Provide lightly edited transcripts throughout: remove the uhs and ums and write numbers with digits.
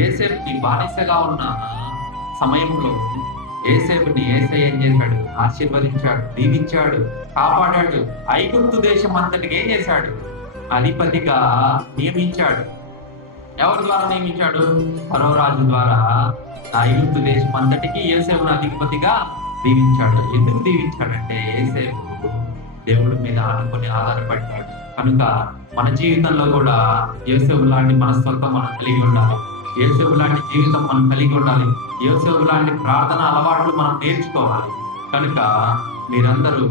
యోసేపుకి బానిసగా ఉన్న సమయంలో యోసేపుని యేసయ్య ఏం చేశాడు? ఆశీర్వదించాడు, దీవించాడు, కాపాడాడు. ఐగుప్తు దేశం అంతటికి ఏం చేశాడు? అధిపతిగా నియమించాడు. ఎవరి ద్వారా నియమించాడు? ఫరో రాజు ద్వారా ఐగుప్తు దేశం అంతటికి యోసేపును అధిపతిగా దీవించాడు. ఎందుకు దీవించాడంటే యోసేపు దేవుడి మీద ఆనుకొని ఆధారపడ్డాడు. కనుక మన జీవితంలో కూడా యోసేపు లాంటి మనస్తత్వం మనం కలిగి ఉండాలి. యోసేపు లాంటి జీవితం మనం కలిగి ఉండాలి. యోసేపు లాంటి ప్రార్థన అలవాట్లు మనం నేర్చుకోవాలి. కనుక మీరందరూ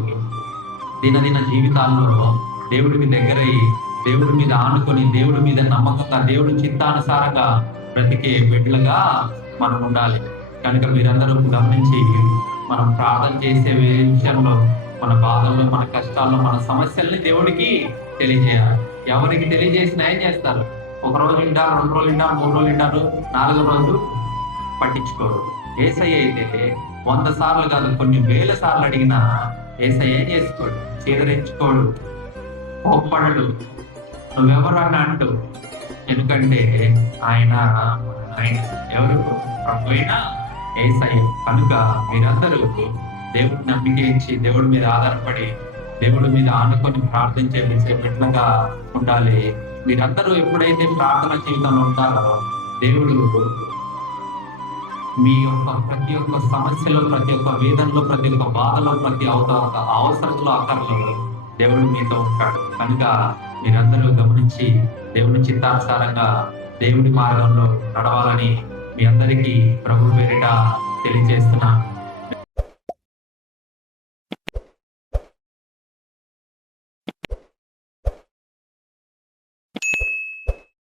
దినదిన జీవితాల్లో దేవుడికి దగ్గరయ్యి, దేవుడి మీద ఆనుకొని, దేవుడి మీద నమ్మకంగా, దేవుడి చిత్తానుసారంగా బ్రతికే బిడ్డలుగా మనం ఉండాలి. కనుక మీరందరూ గమనించి మనం ప్రార్థన చేసే విషయంలో, మన బాధల్లో, మన కష్టాల్లో, మన సమస్యల్ని దేవుడికి తెలియజేయాలి. ఎవరికి తెలియజేసినా ఏం చేస్తారు? ఒక రోజు వింటారు, 2 రోజులు వింటారు, 3 రోజులు వింటారు, 4వ రోజు పట్టించుకోరు. యేసయ్య అయితే 100 సార్లు కాదు, కొన్ని వేల సార్లు అడిగినా యేసయ్య ఏం చేసుకోడు? చీదరించుకోడు, కోప్పడడు, నువ్వెవరు అని అంటూ. ఎందుకంటే ఆయన ఎవరు? ప్రభు అయిన యేసయ్య. కనుక మీరందరూ దేవుడి నమ్మిక ఇచ్చి, దేవుడి మీద ఆధారపడి, దేవుడి మీద ఆనుకొని ప్రార్థించే బిడ్డలుగా ఉండాలి. మీరందరూ ఎప్పుడైతే ప్రార్థన జీవితంలో ఉంటారో, దేవుడు మీ యొక్క ప్రతి ఒక్క సమస్యలో, ప్రతి ఒక్క వేదనలో, ప్రతి ఒక్క బాధలో, ప్రతి అవసరంలో, అక్కర్లో దేవుడు మీతో ఉంటాడు. కనుక మీరందరూ గమనించి దేవుని చిత్తానుసారంగా దేవుడి మార్గంలో నడవాలని మీ అందరికీ ప్రభు పేరిట తెలియజేస్తున్నాను.